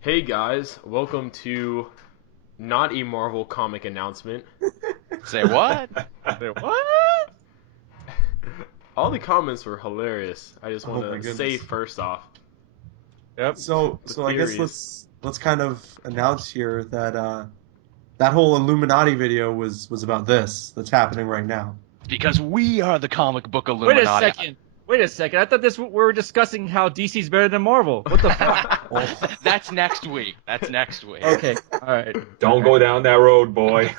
Hey guys, welcome to not a Marvel comic announcement. Say what? Say what? All the comments were hilarious. I just want Oh my to say goodness. first off, Yep. So the so I guess theories. let's kind of announce here that that whole Illuminati video was about this that's happening right now. Because we are the comic book Wait a Illuminati. second. Wait a second. I thought we were discussing how DC's better than Marvel. What the fuck? Oh, That's next week. That's next week. Okay. All right. Don't go down that road, boy.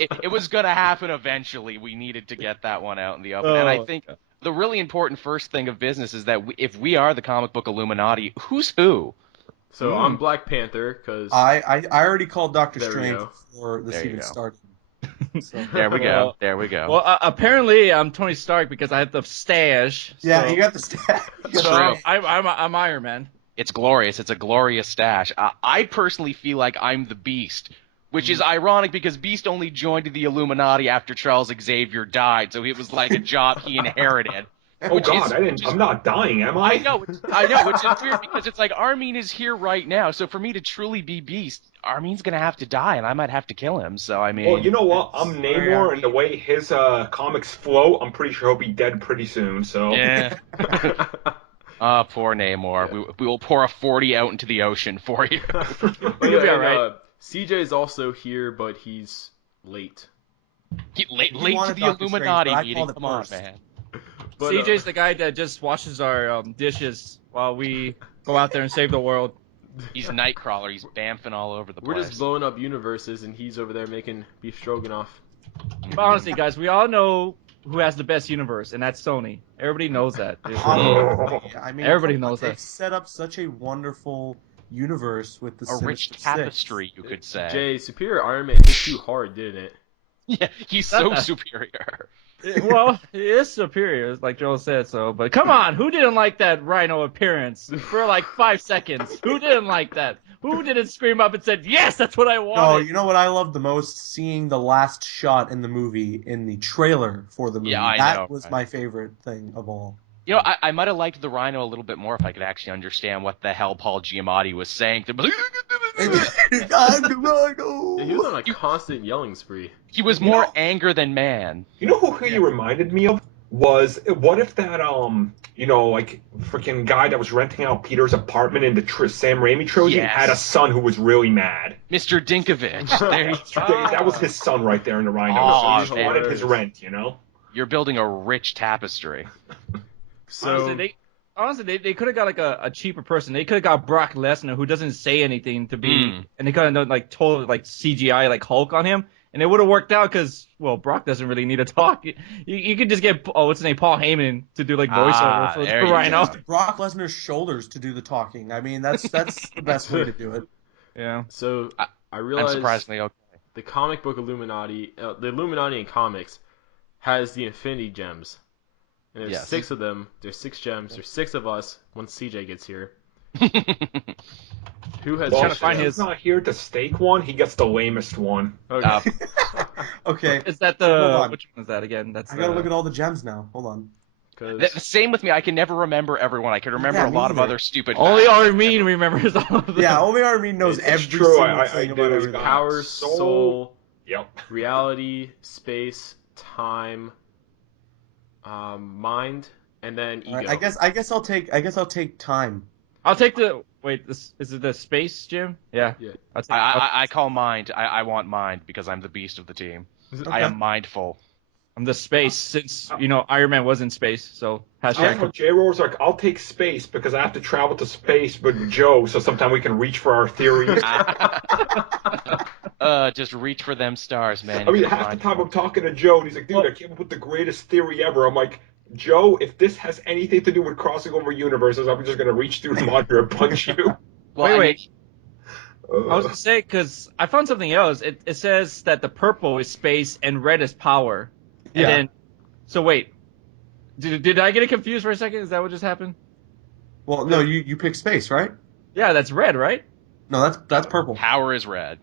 It was going to happen eventually. We needed to get that one out in the open. And I Oh. think the really important first thing of business is that if we are the comic book Illuminati, who's who? So I'm Black Panther because I already called Doctor There we Strange go. before this There you even go. started. So, There we go. Well- There we go. Well, apparently I'm Tony Stark because I have the stash. yeah, so, you got the stat. That's so true. I'm Iron Man. It's glorious. It's a glorious stash. I personally feel like I'm the Beast, which is ironic because Beast only joined the Illuminati after Charles Xavier died, so it was like a job he inherited. Oh God, I'm not dying, am I? I know, which is weird because it's like Armin is here right now, so for me to truly be Beast, Armin's gonna have to die, and I might have to kill him. So I mean, Well, you know what? I'm Namor, and the way his comics flow, I'm pretty sure he'll be dead pretty soon. So yeah. Poor Namor. Yeah. We will pour a 40 out into the ocean for you. But You'll be yeah, alright. CJ is also here, but he's late. Late You to wanted the Doctor Strange, Illuminati but I meeting. called it Come on, first. man. But, CJ's the guy that just washes our dishes while we go out there and save the world. He's Nightcrawler. He's bamfing all over the we're place. just blowing up universes, and he's over there making beef stroganoff. But honestly, guys, we all know who has the best universe, and that's Sony. Everybody knows that. I mean, Everybody come on, knows they've that. set up such a wonderful universe with the A rich Sinister Six. tapestry, you could say. Jay, Superior Iron Man hit you hard, didn't it? Yeah, he's so superior. Well, he is superior, like Joel said so. But come on, who didn't like that Rhino appearance for like 5 seconds? Who didn't like that? Who didn't scream up and said, "Yes, that's what I No, wanted"? you know what I loved the most? Seeing the last shot in the movie, in the trailer for the movie. Yeah, I that know, was right? my favorite thing of all. You know, I might have liked the Rhino a little bit more if I could actually understand what the hell Paul Giamatti was saying. I'm the Yeah, Rhino! he was on a constant yelling spree. He was more anger than man. you know who he reminded me of was what if that like freaking guy that was renting out Peter's apartment in the Sam Raimi trilogy Yes. had a son who was really mad. Mr. Dinkovich. There you That was his son right there in the Rhino. Aw, so he just man. wanted his rent, you know. You're building a rich tapestry. So Honestly, they could have got like a cheaper person. They could have got Brock Lesnar, who doesn't say anything to be, and they could have done like total like CGI like Hulk on him, and it would have worked out because Brock doesn't really need to talk. You could just get what's his name, Paul Heyman, to do like voiceover for there you Rhino. go. Brock Lesnar's shoulders to do the talking. I mean, that's the best way to do it. Yeah. So I I'm realized surprisingly okay. the comic book Illuminati, the Illuminati in comics, has the Infinity Gems. And there's Yes. 6 of them. There's 6 gems. There's 6 of us once CJ gets here. Who has trying Well, to find since his- he's not here to stake one, he gets the lamest one. Okay. Okay, Is that Hold the on. which one is that again? That's I gotta look at all the gems now. Hold on. 'Cause- Same with me. I can never remember everyone. I can remember Yeah, a lot of neither. other stupid only facts. Armin remembers all of them. Yeah, only Armin knows It's every true, single I thing do. about everything. Power, soul, Yep. reality, space, time, mind, and then ego. All right, I guess I'll take time. I'll take the wait. Is it the space gym? Yeah. Yeah. I'll take, I call mind. I want mind because I'm the beast of the team. I am mindful. I'm the space since Iron Man was in space, so That's hashtag. what JaeRoar's like, I'll take space because I have to travel to space with Joe, so sometime we can reach for our theories. Just reach for them stars, man. I mean, You're half the fine. time I'm talking to Joe, and he's like, dude, I came up with the greatest theory ever. I'm like, Joe, if this has anything to do with crossing over universes, I'm just going to reach through the monitor and punch you. Well, Wait. I Uh, was gonna say because I found something else. It says that the purple is space and red is power. And Yeah. then, so wait, did I get it confused for a second? Is that what just happened? Well, no, you pick space, right? Yeah, that's red, right? No, that's purple. power is red.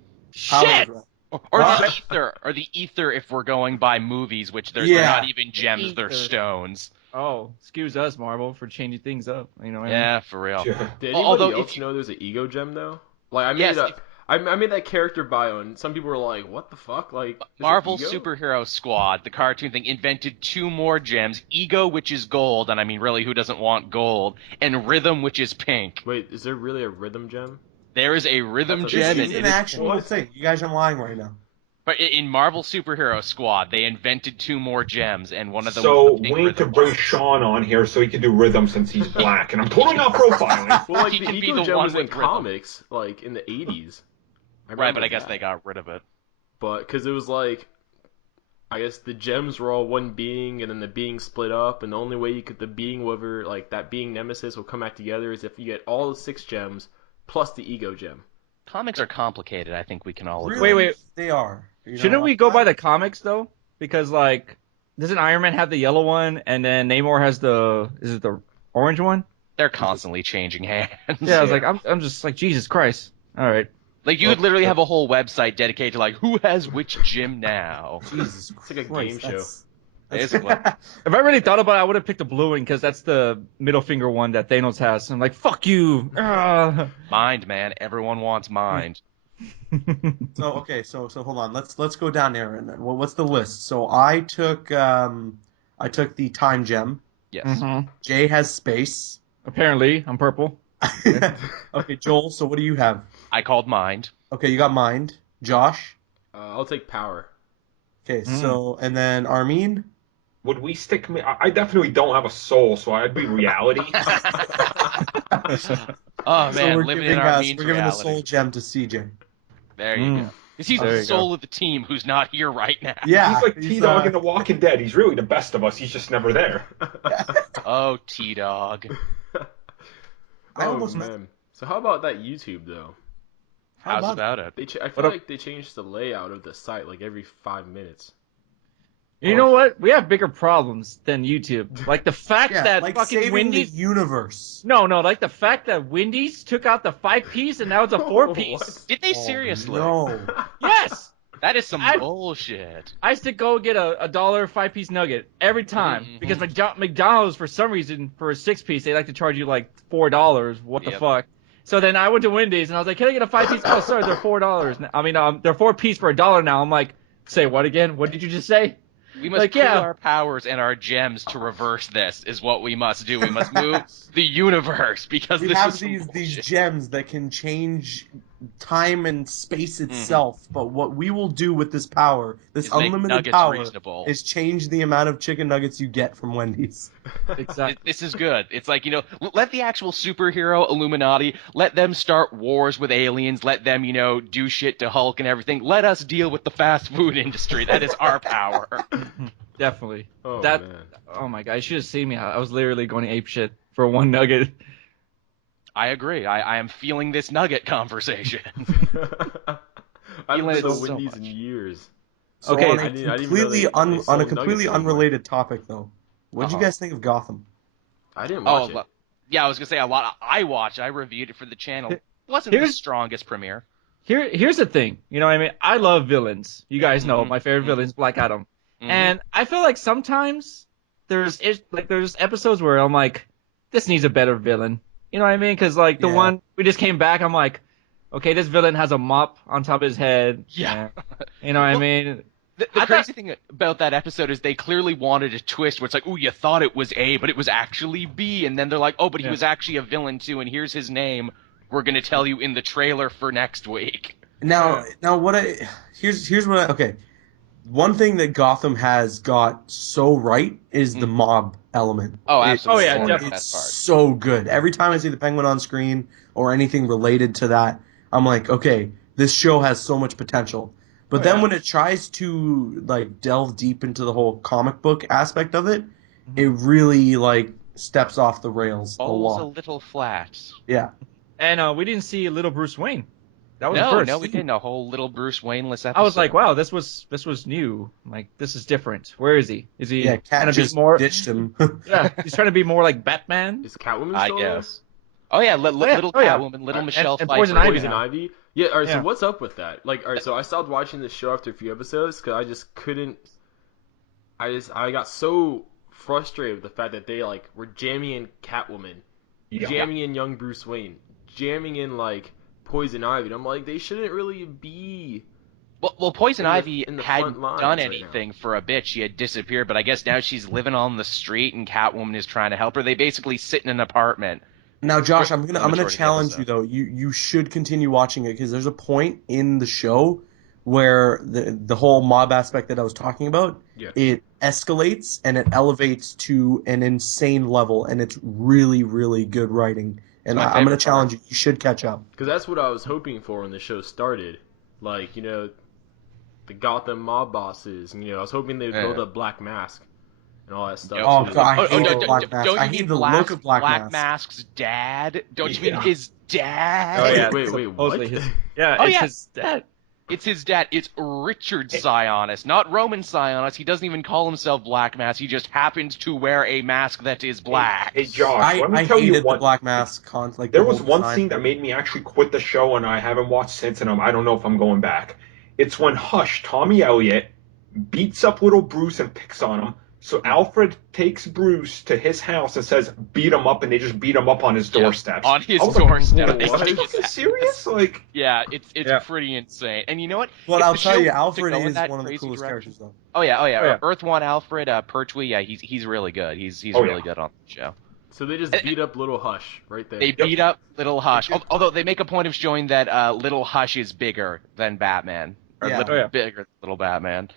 Power is Shit. red. Or What? the ether, if we're going by movies, which they're Yeah. not even gems, they're Ether. stones. Oh, excuse us, Marvel, for changing things up. You know what I mean? Yeah, for real. Yeah. Did Although anybody if else you- know there's an ego gem though? Like I Yes, made I made that character bio, and some people were like, "What the fuck?" Like there's an Marvel ego? Superhero Squad, the cartoon thing, invented 2 more gems: Ego, which is gold, and I mean, really, who doesn't want gold? And Rhythm, which is pink. Wait, is there really a rhythm gem? There is a Rhythm That's a- gem, This and is it an is actual what? thing. You guys are lying right now. But in Marvel Superhero Squad, they invented 2 more gems, and one of them So was the pink we need to Rhythm bring gem. Sean on here so he can do rhythm since he's black, and I'm totally not profiling. Well, like He the can be ego the gem one was in with rhythm. comics, like in the 80s. Right, but I guess they got rid of it. But because it was like, I guess the gems were all one being, and then the being split up, and the only way you could the being whatever like that being nemesis will come back together is if you get all the 6 gems plus the ego gem. Comics are complicated, I think we can all agree. Really? Wait. They are. You're not Shouldn't we wrong. go by the comics though? Because like, doesn't Iron Man have the yellow one, and then Namor has is it the orange one? They're constantly changing hands. Yeah, I was like, I'm just like, Jesus Christ. All right. Like, you would literally have a whole website dedicated to, like, who has which gym now? Jesus It's like a Christ, game show. that's- Basically. If I really thought about it, I would have picked the blue one because that's the middle finger one that Thanos has. I'm like, fuck you. Mind, man. Everyone wants mind. So hold on. Let's go down there and then what's the list? So I took the time gem. Yes. Mhm. Jay has space. Apparently, I'm purple. Okay, Joel. So what do you have? I called mind. Okay, you got mind. Josh. I'll take power. Okay, so and then Armin. Would we stick me? I definitely don't have a soul, so I'd be reality. Oh, So man. we're Living giving in our us means we're giving the reality. soul gem to CJ. There you go. 'Cause he's There the you soul of the team who's not here right now. Yeah, He's like T-Dog in The Walking Dead. He's really the best of us. He's just never there. Oh, T-Dog. I Oh almost met- man. So how about that YouTube though? How How's about it? I feel What like they changed the layout of the site like every 5 minutes. You know what? We have bigger problems than YouTube. Like the fact Yeah, that like fucking saving Wendy's. the universe. No, like the fact that Wendy's took out the 5-piece and now it's a 4-piece. Did they Oh, seriously? No. Yes. That is some I- bullshit. I used to go get a $1 5-piece nugget every time Mhm. because McDonald's for some reason for a 6-piece they like to charge you like $4. What the Yep. fuck? So then I went to Wendy's and I was like, "Can I get a 5-piece?" "Oh, sorry, they're $4." I mean, they're 4-piece for $1 now. I'm like, "Say what again? What did you just say?" We must Like, pool yeah. our powers and our gems to reverse this, is what we must do. We must move the universe, because We this have is some these bullshit. gems that can change time and space itself, but what we will do with this power, this Is make unlimited nuggets power, reasonable. is change the amount of chicken nuggets you get from Wendy's. Exactly. This is good. It's like, let the actual superhero Illuminati, let them start wars with aliens, let them, do shit to Hulk and everything. Let us deal with the fast food industry. That is our power. Definitely. Oh That- man. Oh my god, you should have seen me. I was literally going ape shit for one nugget. I agree. I am feeling this nugget conversation. I haven't Feeling been it to so Wendy's much. in years. So Okay. on I a didn't even know completely they on a sold completely nuggets anymore. unrelated topic though, what did you Uh-huh. guys think of Gotham? I didn't watch it. Yeah, I was gonna say a lot. I reviewed it for the channel. Wasn't the Here's- strongest premiere. Here's the thing. You know what I mean? I love villains. You guys know Mhm. my favorite villain's Black Adam. Mhm. And I feel like sometimes there's episodes where I'm like, this needs a better villain. You know what I mean? Because like the Yeah. one we just came back, I'm like, okay, this villain has a mop on top of his head. Yeah. You know what I Well, mean? The I crazy thing about that episode is they clearly wanted a twist where it's like, ooh, you thought it was A, but it was actually B, and then they're like, oh, but he Yeah. was actually a villain too, and here's his name. We're gonna tell you in the trailer for next week. Now here's what okay. One thing that Gotham has got so right is the mob element. Oh, It- absolutely. Oh, yeah, it's definitely. Best part. so good. Every time I see the Penguin on screen or anything related to that, I'm like, okay, this show has so much potential. But Oh, then yeah. when it tries to like delve deep into the whole comic book aspect of it, it really like steps off the rails a Falls a lot. little flat. Yeah. And we didn't see little Bruce Wayne. That was the No, first. no, we didn't. A whole little Bruce Wayne-less episode. I was like, wow, this was new. Like, this is different. Where is he? Is he Yeah, trying Cat to be just more? ditched him. Yeah, he's trying to be more like Batman. Is Catwoman I still there? guess. Oh yeah, little yeah. Catwoman, little And- Michelle and Pfeiffer. Poison Ivy Poison now. Ivy? Yeah, alright, Yeah. so what's up with that? Like, alright, so I stopped watching the show after a few episodes because I just couldn't. I got so frustrated with the fact that they like were jamming in Catwoman, Yeah. jamming in young Bruce Wayne, jamming in like Poison Ivy. And I'm like, they shouldn't really be. Well, Poison in the- Ivy in the hadn't front lines done right anything for a bit. She had disappeared, but I guess now she's living on the street, and Catwoman is trying to help her. They basically sit in an apartment. Now, Josh, I'm the gonna majority of the challenge you episode. though. You should continue watching it because there's a point in the show where the whole mob aspect that I was talking about, Yeah. it escalates and it elevates to an insane level, and it's really really good writing. And my I'm gonna favorite challenge part. you. You should catch up. Because that's what I was hoping for when the show started. Like, the Gotham mob bosses. And, I was hoping they would build Yeah. up Black Mask and all that stuff. Oh, too. God, I hate don't- Black Mask. don't I you hate mean the look of Black Mask. Mask's dad? Don't you mean Yeah. his dad? Oh yeah. Wait, supposedly what? his- yeah, Oh, it's yeah. his dad. It's his dad. It's Richard Sionis, not Roman Sionis. He doesn't even call himself Black Mask. He just happens to wear a mask that is black. Hey, Josh, let me I tell you hated the what. Black Mask like There the was whole one design. scene that made me actually quit the show, and I haven't watched since, and I don't know if I'm going back. It's when Hush, Tommy Elliott, beats up little Bruce and picks on him. So Alfred takes Bruce to his house and says, "Beat him up," and they just beat him up on his doorsteps. on his I was doorstep. Like, They Are you kick his fucking ass. serious? Like, Yeah, it's Yeah. pretty insane. And you know what? But If I'll the tell show you, was to Alfred go in is that one of the crazy coolest direction- characters, though. Oh yeah. Oh, yeah. Earth One Alfred, Pertwee. Yeah, he's really good. He's Oh, really yeah. good on the show. So they just beat up Little Hush right there. They beat up Little Hush. Although they make a point of showing that Little Hush is bigger than Batman. Or Yeah. little, Oh, yeah. bigger than Little Batman.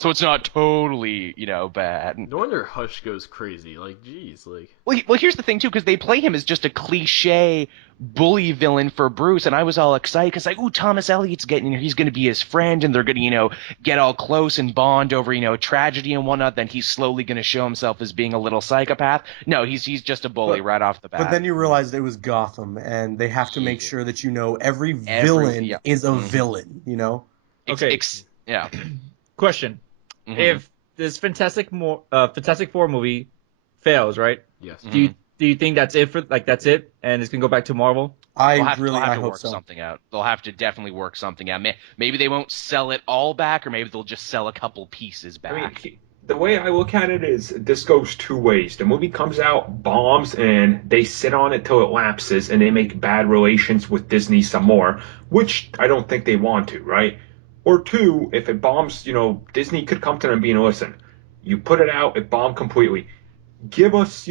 So it's not totally, bad. No wonder Hush goes crazy. Like, geez, like. Well, here's the thing, too, because they play him as just a cliche bully villain for Bruce, and I was all excited, because, ooh, Thomas Elliott's getting here, he's going to be his friend, and they're going to, get all close and bond over, tragedy and whatnot, then he's slowly going to show himself as being a little psychopath. No, he's just a bully right off the bat. But then you realized it was Gotham, and they have to make Yeah. sure that every villain yeah. is a Mhm. villain, Okay. Yeah. Question: Mhm. If this Fantastic Four movie fails, right? Yes. Mhm. Do you think that's it that's it, and it's gonna go back to Marvel? They'll I have to hope work so. something out. They'll have to definitely work something out. Maybe they won't sell it all back, or maybe they'll just sell a couple pieces back. I mean, the way I look at it is this goes two ways. The movie comes out, bombs, and they sit on it till it lapses, and they make bad relations with Disney some more, which I don't think they want to, right? Or two, if it bombs, Disney could come to them and be, listen, you put it out, it bombed completely. Give us,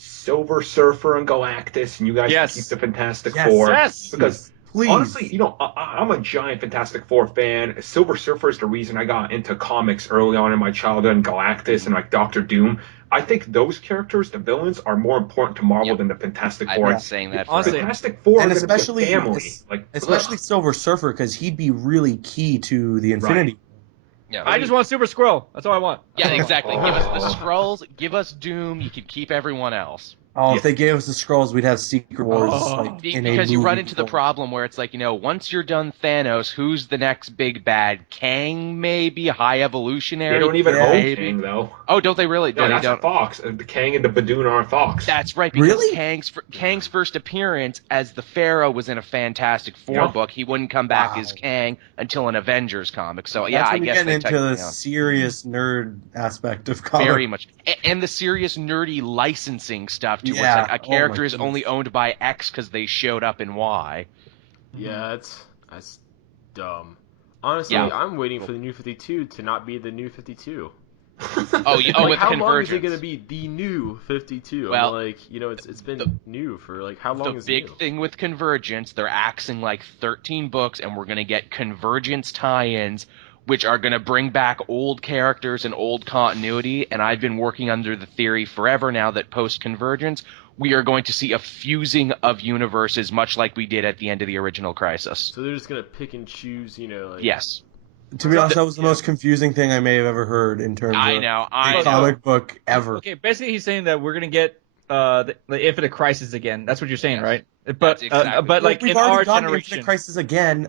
Silver Surfer and Galactus, and you guys Yes. can keep the Fantastic Yes. Four. Yes. Because Please. honestly, I'm a giant Fantastic Four fan. Silver Surfer is the reason I got into comics early on in my childhood, and Galactus and like Doctor Doom. I think those characters, the villains, are more important to Marvel Yep. than the Fantastic I've Four. been saying that Honestly, forever. Fantastic Four And are going to be a especially- family. Especially Silver Surfer, because he'd be really key to the Infinity. Yeah. I just want Super Squirrel. That's all I want. Yeah, exactly. Give us the Oh. Skrulls, give us Doom, you can keep everyone else. Oh, Yeah. if they gave us the Skrulls, we'd have Secret Wars in a Because you run movie into the form. problem where it's like, once you're done Thanos, who's the next big bad? Kang, maybe? High Evolutionary? They don't even Yeah. own Maybe. Kang, though. Oh, don't they really? No, they that's don't. Fox. The Kang and the Badoon are on Fox. That's right, because Really? Kang's first appearance as the Pharaoh was in a Fantastic Four Yeah. book. He wouldn't come back Wow. as Kang until an Avengers comic. So, yeah, That's I when you guess get they into the technically own. serious nerd aspect of comics. Very much. And the serious nerdy licensing stuff, too. Where Yeah. it's like a Oh my character is goodness. only owned by X because they showed up in Y. Yeah, that's dumb. Honestly, Yeah. I'm waiting for the New 52 to not be the New 52. Oh, Like, with how long is Convergence. it going to be the New 52? Well, I'm like, it's been new for like how long The is big new? thing with Convergence, they're axing like 13 books, and we're going to get Convergence tie-ins, which are going to bring back old characters and old continuity. And I've been working under the theory forever now that post-Convergence, we are going to see a fusing of universes, much like we did at the end of the original Crisis. So they're just going to pick and choose, like Yes. To be honest, that was the most confusing thing I may have ever heard in terms I of know. a comic book ever. Okay, basically he's saying that we're gonna get the Infinite Crisis again. That's what you're saying, Yes. right? But That's exactly- but like we've in already our gotten generation, Infinite Crisis again.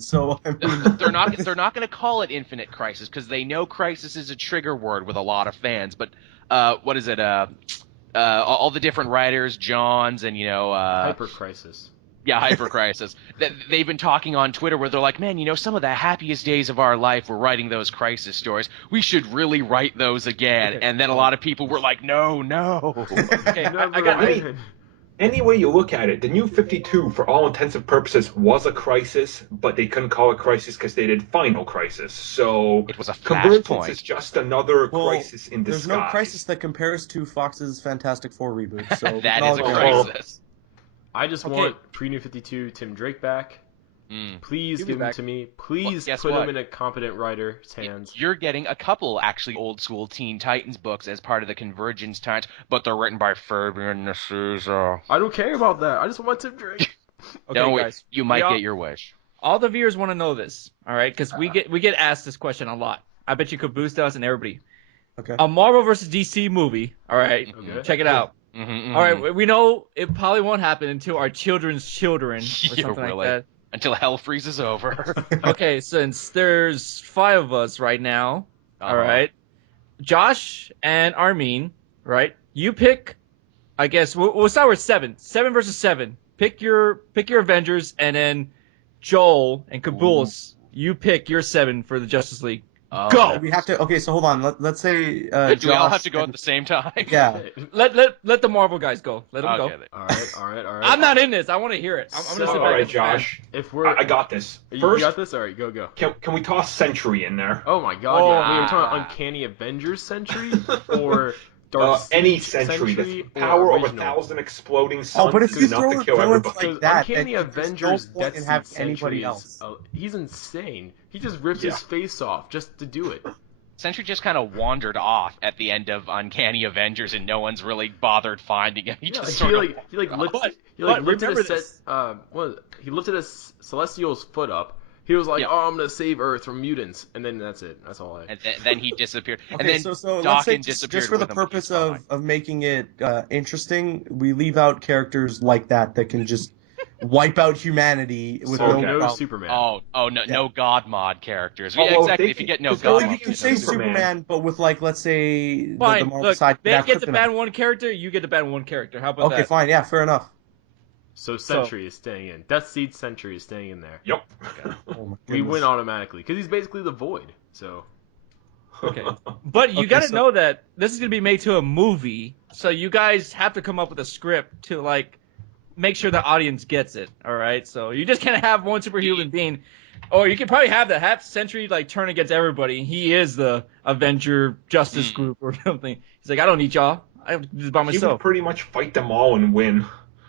So I mean, They're not going to call it Infinite Crisis because they know Crisis is a trigger word with a lot of fans. But what is it? All the different writers, Johns, and Hyper Crisis. Yeah, Hyper Crisis. They've been talking on Twitter where they're like, man, some of the happiest days of our life were writing those crisis stories. We should really write those again. Okay. And then a lot of people were like, no. Okay, I got. Never. Any way you look at it, the New 52, for all intents and purposes, was a crisis, but they couldn't call it crisis because they did Final Crisis. So It was a Convergence flashpoint. is just another Well, crisis in There's disguise. no crisis that compares to Fox's Fantastic Four reboot. So That we is a can all agree. crisis. I just Okay. want pre-New 52 Tim Drake back. Please Give give me him back. to me. Please guess put what? him in a competent writer's hands. You're getting a couple actually old school Teen Titans books as part of the Convergence times, but they're written by Fabian Nicieza. I don't care about that. I just want Tim Drake. Okay, No, guys. you might we all- get your wish. All the viewers want to know this, all right? Because we get asked this question a lot. I bet you Caboose does and everybody. Okay. A Marvel versus DC movie, all right? Okay. Check it out. Mm-hmm, All right, we know it probably won't happen until our children's children or Yeah, something really. like that. Until hell freezes over. Okay, since there's 5 of us right now, all Uh-huh. right? Josh and Armin, right? You pick. I guess we'll start with 7. 7 versus 7. Pick your Avengers, and then Joel and Caboose, you pick your 7 for the Justice League. Oh. Go! We have to. Okay, so hold on. Let's say. Do we all Josh have to go at and- the same time? Yeah. Let the Marvel guys go. Let them Okay. go. All right. I'm not in this. I want to hear it. I'm gonna sit So- back All right, and fan. Josh. If we're, I got this. you First, got this. All right, go. can we toss Sentry in there? Oh my God! Oh, yeah. We were talking ah. Uncanny Avengers Century or Dark Any Siege Sentry. Century The power or of original? 1,000 exploding suns Oh, but if is you enough throw to it kill like everybody. Because that, Uncanny then there's no Avengers point in Death having Seed anybody Sentry else. he's insane. He just rips his face off just to do it. Sentry just kind of wandered off at the end of Uncanny Avengers, and no one's really bothered finding him. He Yeah, just like, sort of. he lifted but remember a set. this. He lifted a Celestial's foot up. He was like, Yeah. "Oh, I'm gonna save Earth from mutants," and then that's it. That's all I. And then he disappeared. Okay, and then so let's say Dawkins disappeared just for the with him when he purpose was of making it interesting, we leave out characters like that can just wipe out humanity with So no no problem. Superman. Oh no, Yeah. no God mod characters. Oh, Yeah, well, exactly. they If you can- get no because God Well, they mod, you can it say doesn't work. Superman, but with like, let's say the Fine. Marvel Look, side. they have get to kryptonite. ban one character. You get to ban one character. How about Okay, that? fine. Yeah, fair enough. So Sentry is staying in. Death Seed Sentry is staying in there. Yep. Oh my We goodness. win automatically because he's basically the Void. So Okay. But you Okay, got to so- know that this is going to be made to a movie, so you guys have to come up with a script to like make sure the audience gets it. All right. So you just can't have one superhuman being, or you could probably have the half century like turn against everybody. He is the Avenger Justice Group or something. He's like, I don't need y'all. I do this by He would myself. pretty much fight them all and win.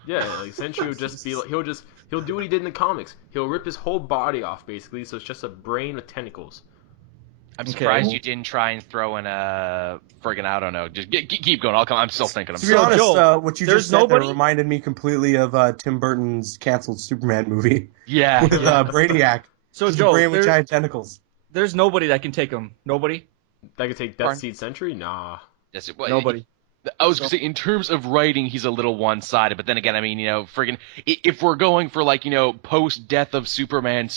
yeah, like Sentry would just be like he'll do what he did in the comics. He'll rip his whole body off basically, so it's just a brain with tentacles. I'm Okay. surprised you didn't try and throw in a friggin' I don't know. Just keep going. I'm still thinking. I'm To be sorry. honest, Joel, what you there's just said there nobody- reminded me completely of Tim Burton's canceled Superman movie Yeah. with Brainiac. So Just Joel, a brain with there's, giant tentacles. there's nobody that can take him. Nobody. That could take Pardon? Death Seed Sentry? Nah. Yes, well, Nobody. I was gonna say, in terms of writing, he's a little one-sided. But then again, I mean, friggin', if we're going for like, post-death of Superman,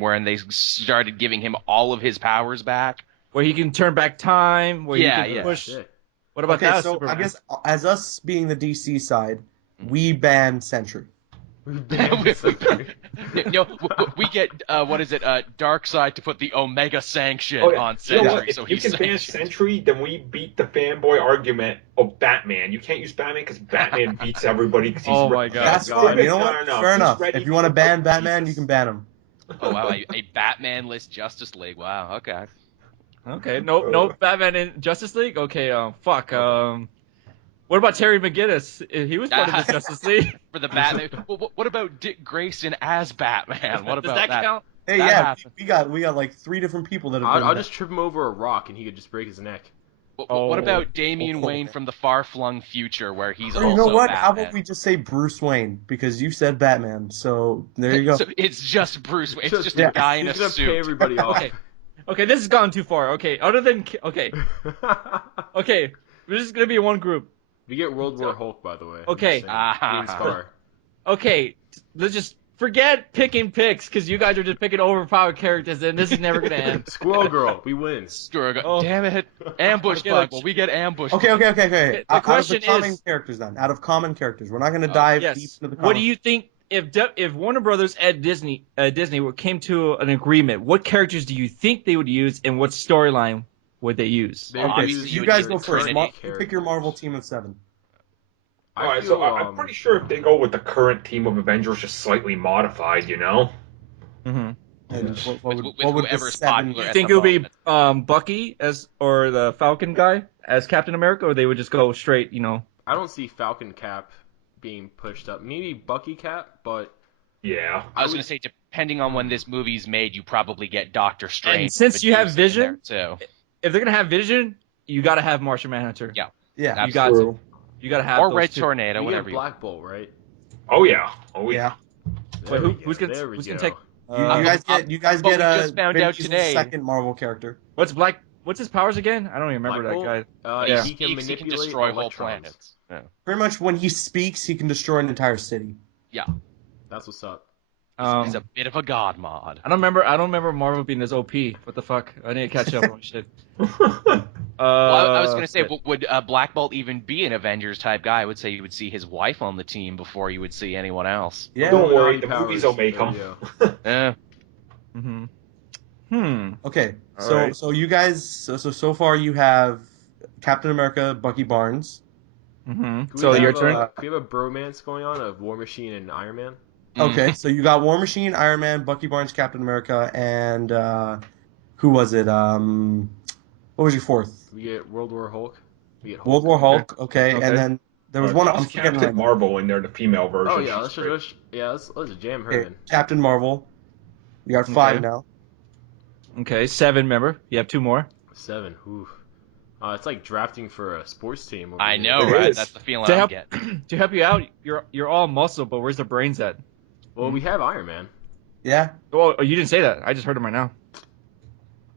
wherein they started giving him all of his powers back. Where he can turn back time. Where Yeah, he can yeah. push. Shit. What about Okay, that? so Superman? I guess as us being the DC side, we ban Sentry. We get what is it? Darkseid to put the Omega sanction Oh, yeah. on You know Sentry, what? If so you he's can ban sanctioned. Sentry, then we beat the fanboy argument of Batman. You can't use Batman because Batman beats everybody. 'Cause he's Oh my God. That's God. fine. You know No, what? no, no. Fair He's enough. ready If you want to for- ban Batman, you Jesus. can ban him. Oh wow, a Batman-less Justice League. Wow, okay. Okay, no Batman in Justice League. Okay, fuck. What about Terry McGinnis? He was part of the Justice League. For the Batman. What about Dick Grayson as Batman? What Does about that count? Hey, That yeah, happened. we got like 3 different people that have I'll done just trip him over a rock and he could just break his neck. What about Damian Oh. Wayne from the far-flung future, where he's Or also you know what? Batman? How about we just say Bruce Wayne because you said Batman, so there you go. So it's just Bruce Wayne. It's Just- just yeah. a guy in He's a gonna suit. pay everybody off. Okay. Okay, this has gone too far. Okay, other than okay, this is gonna be one group. We get World War Hulk, by the way. I'm Okay. just saying. Green Ah. Scar. Okay, let's just forget picking picks because you guys are just picking overpowered characters, and this is never gonna end. Squirrel Girl, we win. Sturga. Oh. Damn it! Ambush Okay, bug. like- Well, we get ambush. Okay. The Out of question the common is- characters then. Out of common characters. We're not going to dive deep Yes. into the What do comic. you think if Warner Brothers and Disney came to an agreement, what characters do you think they would use, and what storyline would they use? They Okay, obviously so you you would guys use go the first. Trinity Pick your Marvel team of 7. I Alright, feel, so I'm pretty sure if they go with the current team of Avengers, just slightly modified, you know? Mm-hmm. And Yes. what with would the whoever's 7 popular You at think the it would be moment. Bucky or the Falcon guy as Captain America, or they would just go straight, I don't see Falcon Cap being pushed up. Maybe Bucky Cap, but Yeah. I was going to say, depending on when this movie's made, you probably get Doctor Strange. And since you have Medusa in Vision, there, too. if they're gonna have Vision, you gotta have Martian Manhunter. Yeah. Yeah. You got to. True. You gotta have Or those Red two. Tornado, we whatever get you Black Bolt, right? Oh yeah. Oh Yeah. There Wait, we who's go. gonna There we who's go. gonna take? You guys but get we just found Vin out Diesel's today. second Marvel character. What's his powers again? I don't even remember Black that Bolt? guy. Yeah. He can manipulate destroy whole electrons. planets. Yeah. Pretty much when he speaks, he can destroy an entire city. That's what's up. He's a bit of a god mod. I don't remember Marvel being this OP. What the fuck? I need to catch up on shit. Well, I was going to say, would Black Bolt even be an Avengers type guy? I would say you would see his wife on the team before you would see anyone else. Yeah. Don't worry, Illuminati the powers. movies will make There them. you go. Yeah. Okay. All So right. so you guys so far you have Captain America, Bucky Barnes. Can So we your have turn. can we have a bromance going on of War Machine and Iron Man? Okay, so you got War Machine, Iron Man, Bucky Barnes, Captain America, and who was it? What was your fourth? We get World War Hulk. We get Hulk. World War Hulk. Okay, Okay. and then there was one I'm Toss forgetting Captain right now. Marvel in there, the female version. Oh yeah, She's great. let's jam her Okay, in. Captain Marvel. You got 5 Okay. now. Okay, 7. Remember, you have 2 more. 7. Oof. It's like drafting for a sports team. Over I here. know, It right? is. That's the feeling To I'm help getting. to help you out, you're all muscle, but where's the brains at? Well, we have Iron Man. Yeah. Oh, you didn't say that. I just heard him right now.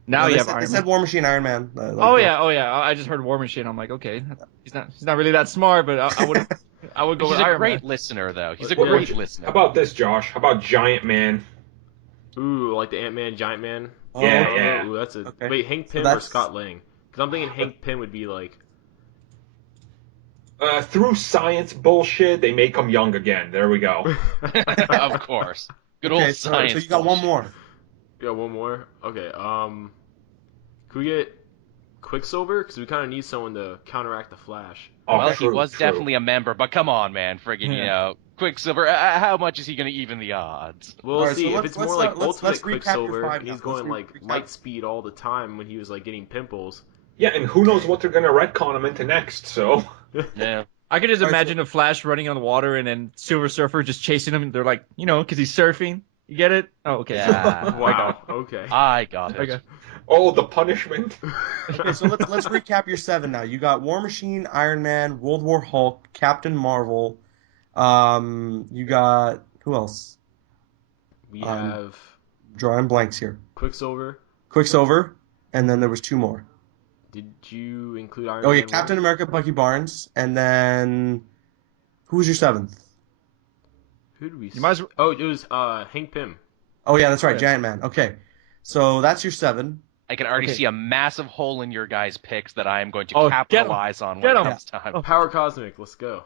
Now No, you they have said, Iron they Man. said War Machine, Iron Man. Oh yeah. I just heard War Machine. I'm like, okay, he's not really that smart, but I would go He's with a Iron great Man. listener, though. He's a Well, great How listener. about this, Josh? How about Giant Man? Ooh, like the Ant-Man, Giant Man. Oh, Yeah. Ooh, that's a Okay. wait. Hank So Pym or that's- Scott Lang? Because I'm thinking Hank Pym would be like. Through science bullshit, they make him young again. There we go. Of course. Good Okay, old so science. you got one bullshit. more. Yeah, one more. Okay. Could we get Quicksilver? Because we kind of need someone to counteract the Flash. Oh, Well, true, he was true. definitely a member, but come on, man. Friggin', Yeah. Quicksilver, how much is he going to even the odds? We'll All right, see. so if let's- it's more let's, like let's Ultimate recap your Quicksilver 5 and now. he's going Let's like recap. light speed all the time when he was like getting pimples. Yeah, and who knows what they're gonna retcon him into next? So Yeah. I could just All right, imagine a Flash running on the water and then Silver Surfer just chasing him. They're like, because he's surfing. You get it? Oh, okay. Yeah. Wow. Okay. I got it. Okay. oh, the punishment. Okay, so let's recap your 7 now. You got War Machine, Iron Man, World War Hulk, Captain Marvel. You got who else? We Um, have Drawing blanks here. Quicksilver. Quicksilver, and then there was 2 more. Did you include Iron Oh Man? yeah, Captain America, Bucky Barnes, and then who was your 7th? Who did we? You might as well- Oh, it was Hank Pym. Oh yeah, that's right, Okay. Giant Man. Okay, so that's your 7. I can already Okay. see a massive hole in your guys' picks that I am going to Oh, get 'em. capitalize on Get when 'em. it comes time. Power Cosmic. Let's go.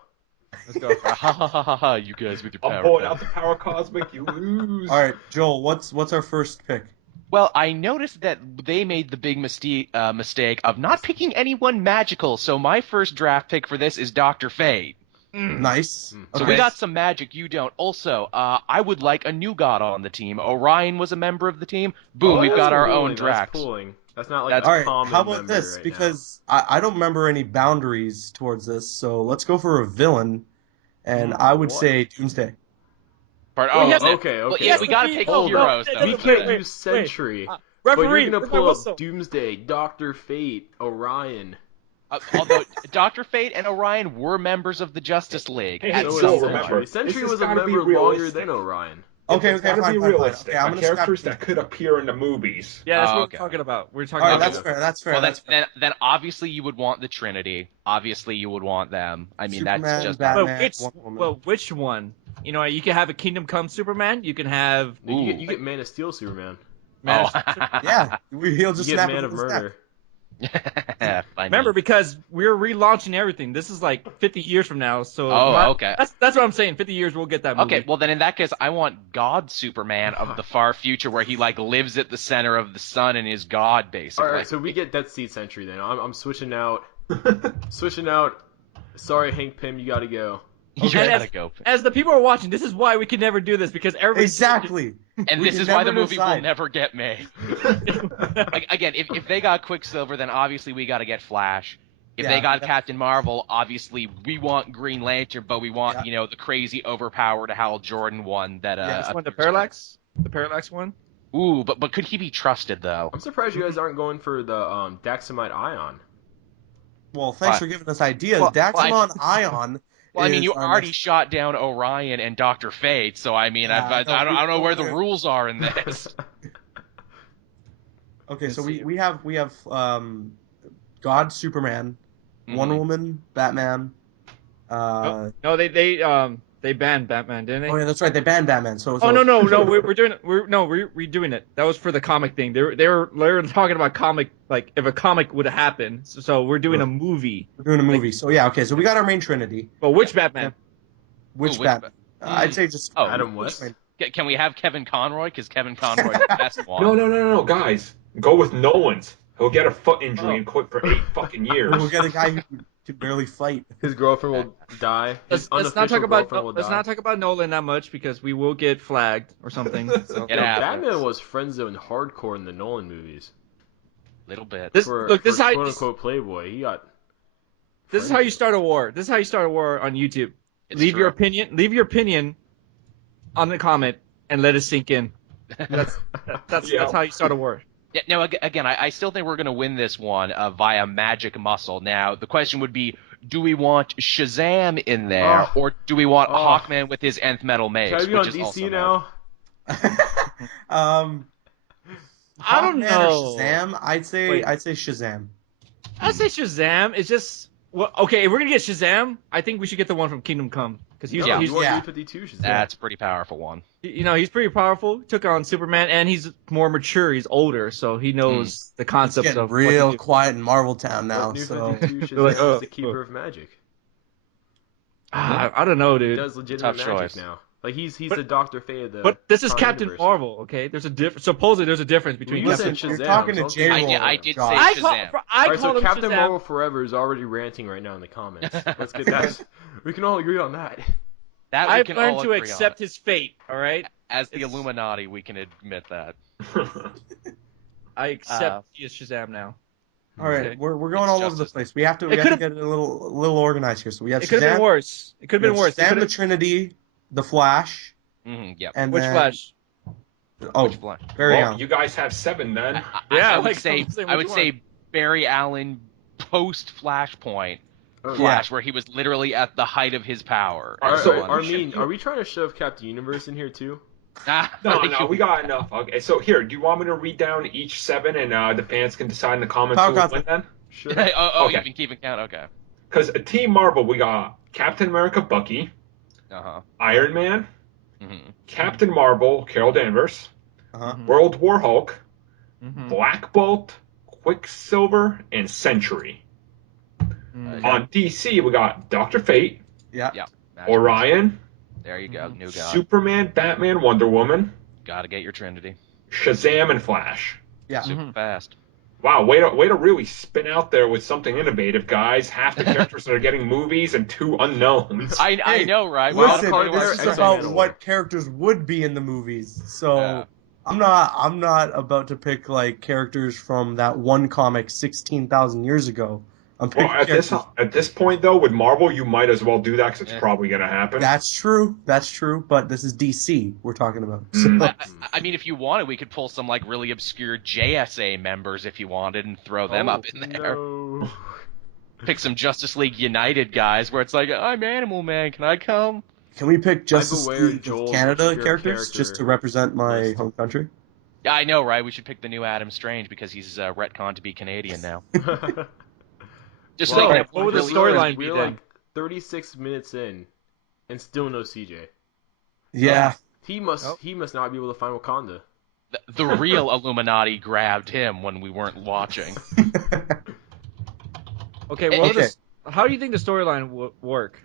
Let's go. Ha ha ha ha ha! You guys with your I'm power. pulling back. out the power cosmic. You lose. All right, Joel, what's our first pick? Well, I noticed that they made the big mistake of not picking anyone magical, so my first draft pick for this is Dr. Fate. Nice. So Okay. we got some magic you don't. Also, I would like a new god on the team. Orion was a member of the team. Boom, Oh, we've that's got our pooling, own That's Drax. pooling. That's not like That's- a All right, common how about member this? right Because I don't remember any boundaries towards this, so let's go for a villain, and I would what? say Doomsday. Part, Well, oh, yes, well, okay, well, okay. yeah, Yes, we gotta the pick beat- heroes, no, though. now. We Wait, can't wait, use Sentry. wait. But Referee, you're gonna where's my pull whistle? up Doomsday, Doctor Fate, Orion. Although Dr. Fate and Orion were members of the Justice League Hey, at So so is some Joel, point. remember, Sentry this has was a gotta be member longer realistic. than Orion. Okay, It's okay, gotta fine, be fine, fine. realistic. Okay, I'm Like gonna scrap characters this. that could appear in the movies. Yeah, that's Oh, what okay. we're talking about. We're talking All right, about. that's fair. That's fair. Well, that's fair. then obviously you would want the Trinity. Obviously you would want them. I mean, Superman, that's just Batman. Which one? You can have a Kingdom Come Superman. You can have You get Man of Steel Superman. Man Oh. of- Yeah, he'll You just get snap Man it of with his neck. Murder. Funny. Remember, because we're relaunching everything. This is like 50 years from now, so Okay. That's what I'm saying. 50 years, we'll get that movie. Okay, well then in that case, I want God Superman of the far future, where he like lives at the center of the sun and is God, basically. All right, so we get Death Seed Century then. I'm switching out. Switching out. Sorry, Hank Pym, you gotta go. You And gotta go. As the people are watching, this is why we can never do this, because everybody Exactly. And We this can is why the never movie will decide. never get made. Like, again, if they got Quicksilver, then obviously we got to get Flash. If Yeah, they got yeah. Captain Marvel, obviously we want Green Lantern, but we want Yeah. the crazy overpowered Hal Jordan one that Yeah, This one, the Parallax one. Ooh, but could he be trusted though? I'm surprised you guys aren't going for the Daxamite Ion. Well, thanks What? for giving us ideas. Well, Daxamon Ion. Well, I mean, is you our already next- shot down Orion and Doctor Fate, so I mean, Yeah, I no, don't know where the we're- rules are in this. Okay, so Let's see. we have God, Superman, Wonder Mhm. Woman, Batman. No, they banned Batman, didn't they? Oh yeah, that's right. They banned Batman. So Oh no, we're doing it. We're redoing it. That was for the comic thing. They were talking about comic, like if a comic would happen. So we're doing a movie. we're doing a movie. So yeah, okay. So we got our main trinity. But which Batman? Which Ooh, Batman? I'd say just Oh, Adam West. Can we have Kevin Conroy? Because Kevin Conroy's the best one. No, guys. Go with Nolan's. He'll get a foot injury and quit for 8 fucking years. We'll get a guy who can barely fight. His girlfriend will die. His Let's not unofficial talk about girlfriend will let's die. not talk about Nolan that much because we will get flagged or something. So. Get Yo, out. Batman was friend zoned hardcore in the Nolan movies. Little bit. This For look. This is how quote unquote Playboy. He got. this is how you start a war. This is how you start a war on YouTube. It's Leave true. your opinion. Leave your opinion on the comment and let it sink in. That's Yeah. how you start a war. Yeah, no, again, I still think we're going to win this one via magic muscle. Now, the question would be, do we want Shazam in there, Oh. or do we want Oh. Hawkman with his nth metal mace? Can I be on which is also DC magic. now? I don't Hawkman know. Or Shazam? I'd say Wait. Shazam. I'd say Shazam. It's just well, okay. If we're gonna get Shazam, I think we should get the one from Kingdom Come because he's, No, he's you want yeah. 352 Shazam. That's a pretty powerful one. he's pretty powerful. Took on Superman, and he's more mature. He's older, so he knows the It's concepts getting of what real to do. quiet in Marvel Town now. What New So 52 They're like, Shazam is oh, the keeper of magic. I don't know, He dude. does legitimate Tough magic choice. now. Like he's But- the Dr. Fate of the. But this is Prime Captain Universe. Marvel, okay? There's a difference. Supposedly, there's a difference between You Listen, said you're Shazam, talking to so JaeRoar. I- yeah, I did Josh. say I Shazam. call Alright, so him Captain Shazam. Marvel Forever is already ranting right now in the comments. Let's get that. We can all agree on that. That we I've can learned all to agree accept on. his fate. All right, As the it's- Illuminati, we can admit that. I accept he is Shazam now. all right, Okay. we're going It's all over the justice. place. We have to It get could've- a little organized here. So we have It could have Shazam. been worse. It could We have been have worse. It Shazam, the could've- Trinity, the Flash, Yep. and Which then Flash? oh, Which Flash? very well, young. you guys have 7 then. Yeah, I would like, say I'm saying, I which would say Barry Allen post Flashpoint Oh, Flash, where he was literally at the height of his power. Are, So- Armin, are we trying to shove Captain Universe in here too? No, we got enough. Okay, so here, do you want me to read down each 7 and the fans can decide in the comments Power who will win concept. then? Sure. Okay. You've been keeping count. Okay. Because Team Marvel, we got Captain America Bucky, Uh Iron Man, huh. Captain Marvel Carol Danvers, Uh-huh. World War Hulk, Mhm. Black Bolt, Quicksilver, and Sentry. Mhm. On DC, we got Doctor Fate, Yeah. Yeah. Orion, There you go. New god. Superman, Batman, Wonder Woman, Gotta get your Trinity. Shazam, and Flash. Yeah. Super Mhm. fast. Wow, way to really spin out there with something innovative, guys. Half the characters that are getting movies and 2 unknowns. I Hey, know, right? Listen, Wild card this there, is X-Men about and what War. characters would be in the movies. So Yeah. I'm not about to pick like characters from that one comic 16,000 years ago. I'm picking Well, characters. at this point, though, with Marvel, you might as well do that because it's Yeah. probably going to happen. That's true. But this is DC we're talking about. Mm. So, I mean, if you wanted, we could pull some like really obscure JSA members if you wanted and throw them Oh, up in there. No. Pick some Justice League United guys where it's like, I'm Animal Man, can I come? can we pick Justice aware League Joel's of Canada obscure characters just to character represent my list. home country? Yeah, I know, right? We should pick the new Adam Strange because he's retconned to be Canadian now. Just So, like what would the really storyline be We're then? like 36 minutes in, and still no CJ. Yeah. He must Nope. he must not be able to find Wakanda. the real Illuminati grabbed him when we weren't watching. Okay, well, Okay. how do you think the storyline would work?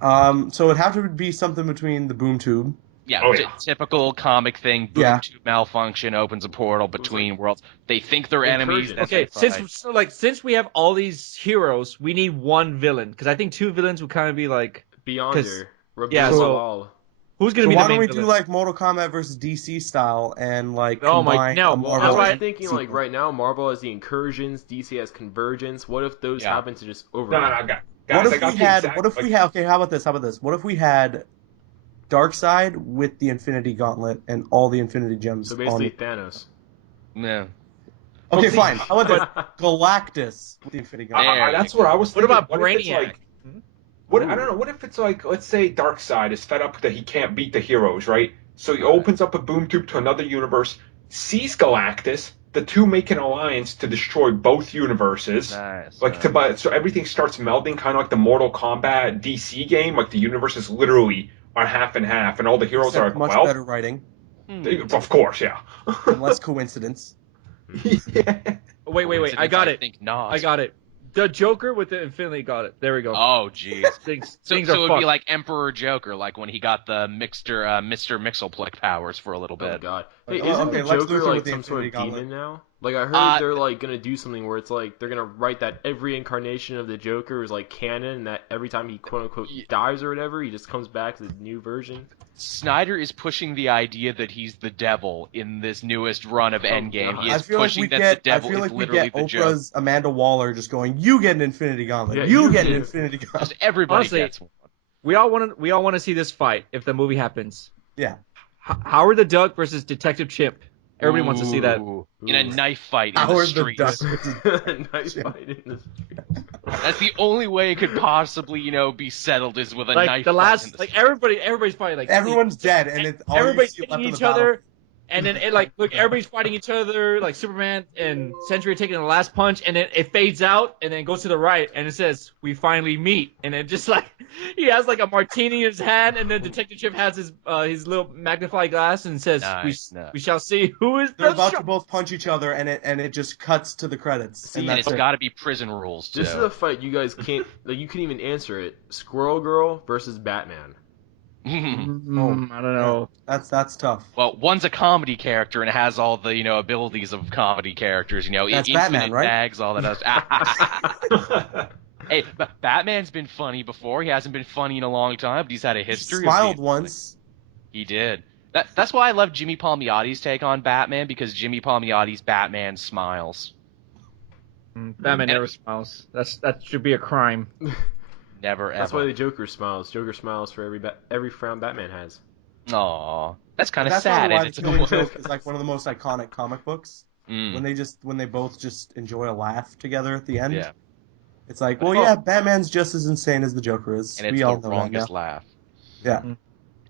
So it'd have to be something between the boom tube. Yeah, Oh, yeah. typical comic thing. Boom Yeah. tube malfunction opens a portal between worlds. They think they're enemies. Then Okay, they fight. since we have all these heroes, we need one villain because I think two villains would kind of be like, Beyonder. yeah, so- so who's gonna So be why the don't main we villain? do like Mortal Kombat versus DC style and like Oh my- combine no, a Marvel? I why- was and thinking DC like right now Marvel has the Incursions, DC has Convergence. What if those Yeah. happen to just No, overlap? guys, What I if got we the had? exact, What if we had? Okay, how about this? How about this? What if we had Darkseid with the Infinity Gauntlet and all the Infinity Gems? So basically on... Thanos. Yeah. Okay, see, fine. How about this? Galactus with the Infinity Gauntlet. That's what I was What thinking. about What if it's Brainiac? like, I don't know. What if it's like, let's say Darkseid is fed up that he can't beat the heroes, right? So he opens up a boom tube to another universe, sees Galactus. The two make an alliance to destroy both universes. Nice. Like so everything starts melding, kind of like the Mortal Kombat DC game. Like the universes literally are half and half, and all the heroes Except are like, much well, better writing of course, yeah. and less coincidence. Yeah. Wait, I got it. think not. I got it. The Joker with the Infinity got it. There we go. Oh, jeez. Things So are it would fucked. be like Emperor Joker, like when he got the Mr. Mixelplick powers for a little Oh my bit. god. Hey, Oh, isn't okay, the Lex Joker Luthor like with the some sort of Infinity demon Gauntlet. now? Like I heard Uh, they're like gonna do something where it's like they're gonna write that every incarnation of the Joker is like canon, and that every time he quote unquote dies or whatever, he just comes back as a new version. Snyder is pushing the idea that he's the devil in this newest run of Endgame. God. He I is feel like pushing we that get. the I devil feel is like we literally get the joke. Oprah's Amanda Waller just going, "You get an Infinity Gauntlet. Yeah, you you get an do." Infinity Gauntlet." Just everybody Honestly, gets one. We all want to see this fight if the movie happens. Yeah. Howard the Duck versus Detective Chimp. Everybody wants to see that. Ooh, in a Ooh. knife fight in Howard the the street. Duck. Nice fight in the street. That's the only way it could possibly, be settled is with a Like knife the fight last, in the like street. everybody's fighting. Like Everyone's dead, and it's all you everybody's see left hitting of the each other, battlefield. and then look, everybody's fighting each other. Like Superman and Sentry are taking the last punch, and then it fades out, and then goes to the right, and it says, "We finally meet." And then just like he has like a martini in his hand, and then Detective Chimp has his little magnifying glass and says, Nice. "We shall see who is They're the about to both punch each other, and it just cuts to the credits, See, and And that's it's it. got to be prison rules, too. This is a fight you guys can't like. You couldn't even answer it. Squirrel Girl versus Batman. I don't know. That's tough. Well, one's a comedy character and has all the, abilities of comedy characters, That's infinite Batman, right? bags, all that other Hey, but Batman's been funny before. He hasn't been funny in a long time, but he's had a He history of smiled being once. funny. He did. That's why I love Jimmy Palmiotti's take on Batman, because Jimmy Palmiotti's Batman smiles. Batman never smiles. That should be a crime. Never, ever. That's why the Joker smiles. Joker smiles for every frown Batman has. Aw, that's kind of That's sad. probably why And the it's a Killing Joke is like one of the most iconic comic books. Mm, When they both just enjoy a laugh together at the end. yeah, It's like, well, yeah, Batman's just as insane as the Joker is. and it's We all the know that now. wrongest laugh. Yeah. And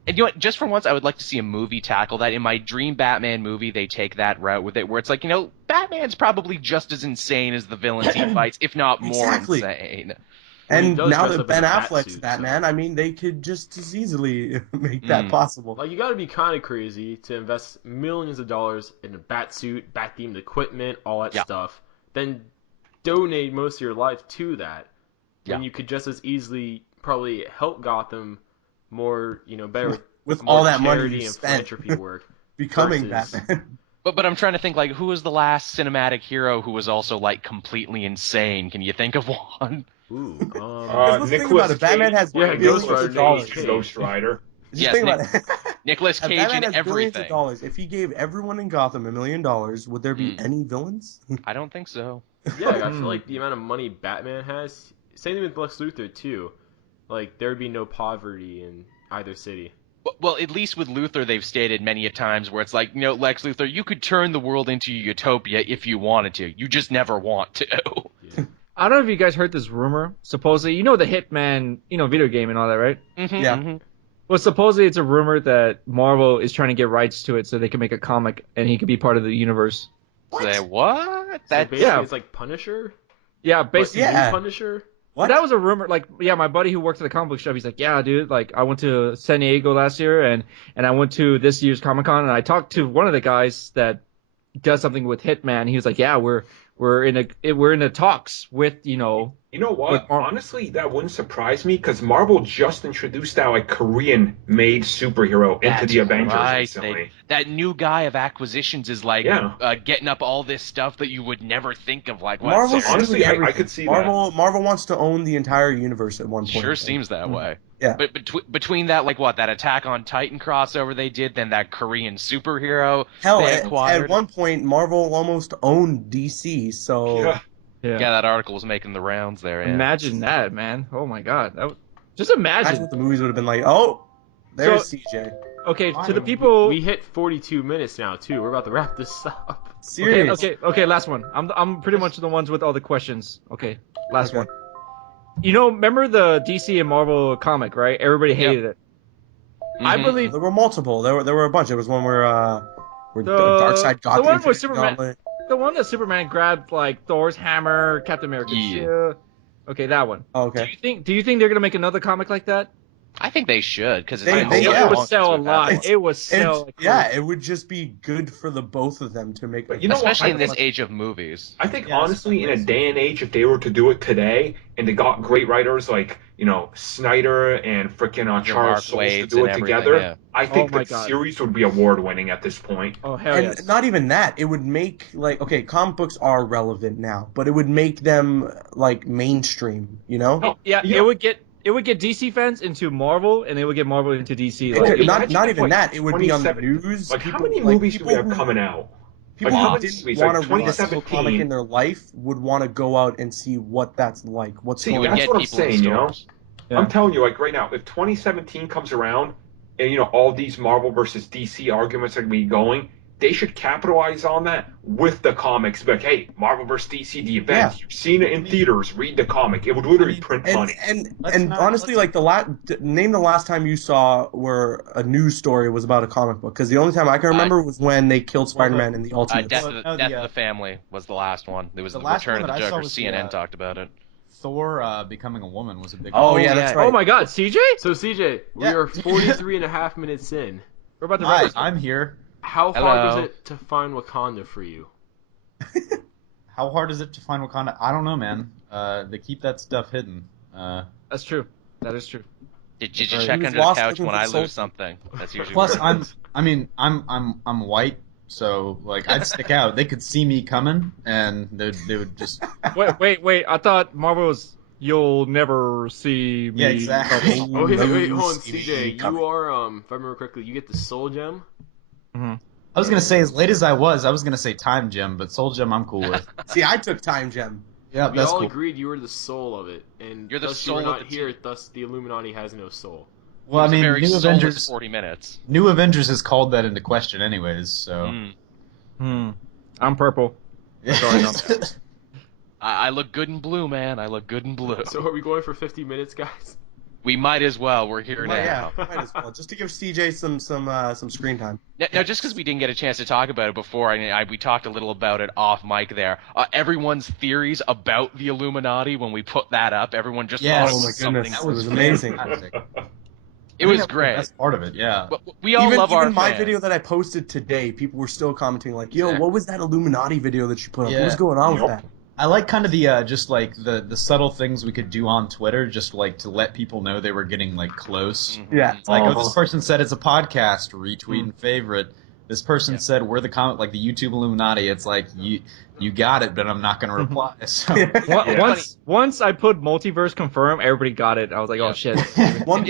you know what? Just for once, I would like to see a movie tackle that. In my dream Batman movie, they take that route with it, where it's like, Batman's probably just as insane as the villains he fights, if not more Exactly. insane. Well, he And does now dress that up Ben in a bat Affleck's suit, Batman, so- I mean, they could just as easily make that possible. Like, you gotta be kind of crazy to invest millions of dollars in a bat suit, bat themed equipment, all that Yeah. stuff, then donate most of your life to that. When Yeah. you could just as easily probably help Gotham more, better With more all that money charity you and spent philanthropy work. becoming versus- Batman. But I'm trying to think, like, who was the last cinematic hero who was also, like, completely insane? Can you think of one? Ooh, Let's think Nicolas about it. Batman Cage. has Yeah, billions Ghost Rider, of dollars. Cage. Ghost Rider. Just Yes, think about it. Nicolas If Cage Batman in has billions of everything. dollars. If he gave everyone in Gotham $1 million, would there be any villains? I don't think so. yeah, I feel like the amount of money Batman has, same thing with Lex Luthor too. Like, there would be no poverty in either city. Well, at least with Luthor, they've stated many a times where it's like, Lex Luthor, you could turn the world into a utopia if you wanted to. You just never want to. I don't know if you guys heard this rumor. Supposedly, the Hitman, video game and all that, right? Yeah. Well, supposedly it's a rumor that Marvel is trying to get rights to it so they can make a comic and he could be part of the universe. Say what? So That basically, yeah. it's like Punisher. Yeah, But basically. yeah. new Punisher. What? That was a rumor. Like, yeah, my buddy who worked at the comic book shop, he's like, yeah, dude, like, I went to San Diego last year and I went to this year's Comic-Con and I talked to one of the guys that does something with Hitman. He was like, yeah, we're in the talks with, You know what? With Mar- Honestly, that wouldn't surprise me because Marvel just introduced that like Korean-made superhero into That's the Avengers right. recently. That new guy of acquisitions is like Yeah. getting up all this stuff that you would never think of. Like, what? Marvel's seriously? honestly, doing I everything. could see that. Marvel wants to own the entire universe at one point. Sure seems that way. Yeah. But between that, like what, that Attack on Titan crossover they did, then that Korean superhero Hell, they at acquired. one point, Marvel almost owned DC. So Yeah. Yeah, that article was making the rounds there. Yeah. Imagine that, man. Oh my god. Just that's imagine. what the movies would have been like. Oh, there's CJ. Okay, to the people. We hit 42 minutes now too. We're about to wrap this up. Serious. Okay. Last one. I'm pretty much the ones with all the questions. Okay, last Okay. one. You know, remember the DC and Marvel comic, right? Everybody hated it. I Mhm. believe There were multiple. There were a bunch. There was one where The- Darkseid got the one Infinity where Superman- Gauntlet. the one that Superman grabbed like Thor's hammer, Captain America's Yeah. shield. Okay, that one. Oh, okay. Do you think they're gonna make another comic like that? I think they should because They- it's been so yeah. It would long sell a since we've had lot. one. It would sell. like Yeah, crazy. it would just be good for the both of them to make. But you know what? Especially in I this think- age of movies. I think Yeah, honestly, in a it's- day and age, if they were to do it today, and they got great writers like Snyder and freaking Charles Soule to Wade's do and it everything, together, yeah. I think Oh my the God. series would be award-winning at this point. Oh hell And yes. not even that, it would make okay, comic books are relevant now, but it would make them like mainstream, you know? Yeah, Yeah. it would get DC fans into Marvel, and it would get Marvel into DC. It Like, could- imagine not if, even like, that, it would be on the 27 news. Like, how People- many like, movies do we people have who- coming out? People Like, who how many didn't movies? want Like to read a full 2017? comic in their life would want to go out and see what that's like. What's See, You going would on? that's get what I'm people in saying, you know? stores. Yeah. I'm telling you, like right now, if 2017 comes around and all these Marvel versus DC arguments are gonna be going, they should capitalize on that with the comics. Be like, hey, Marvel versus DC, the event, you've seen it in theaters, read the comic. It would literally print money. And honestly, like name the last time you saw where a news story was about a comic book, because the only time I can remember was when they killed Spider-Man in the Ultimates. Death, Well, of, no, Death the, of the Family was the last one. There was the the, last Return one of the that I saw Joker. was the, CNN talked about it. Thor becoming a woman was a big. Oh, one. yeah, that's right. Oh my God, CJ, So CJ, we Yeah. are 43 and a half minutes in. we're about to Hi, wrap this. I'm here. How hard Hello. was it to find Wakanda for you? How hard is it to find Wakanda? I don't know, man. They keep that stuff hidden. That's true. That is true. Did you Right. check He was under the lost couch looking when for I Soul. lose something? That's usually Plus, where it is. I'm white, so like I'd stick out. They could see me coming, and they would just. Wait. I thought Marvel was you'll never see me. Yeah, exactly. Oh, wait, no, hold on, Stevie, CJ. come You are, if I remember correctly, you get the Soul Gem. I was gonna say, as late as I was gonna say Time Gem, but Soul Gem I'm cool with. See, I took Time Gem. Yeah, We that's all cool. agreed you were the soul of it, and You're the thus you were soul of not the here. team. Thus, the Illuminati has no soul. Well, I It was a mean, very New soulless Avengers, 40 minutes. New Avengers has called that into question, anyways. So. I'm purple. I look good in blue, man. I look good in blue. So, are we going for 50 minutes, guys? We might as well. We're here Well, now. yeah, might as well. Just to give CJ some screen time. Now, just because we didn't get a chance to talk about it before, we talked a little about it off mic there. Everyone's theories about the Illuminati, when we put that up, everyone just Yes. thought it Oh my was something. goodness, That it was amazing. fantastic. It was great. That's part of it, yeah. But we all love our even my fans. video that I posted today, people were still commenting like, "Yo, Yeah. what was that Illuminati video that you put up? Yeah. What's going on with Yep. that?" I like kind of the just like the subtle things we could do on Twitter, just like to let people know they were getting like close. Yeah. It's like, Uh-huh. oh, this person said it's a podcast, retweet and favorite. This person said we're the like the YouTube Illuminati. It's like you got it, but I'm not going to reply. So Yeah. Once I put multiverse confirm, everybody got it. I was like, oh shit. One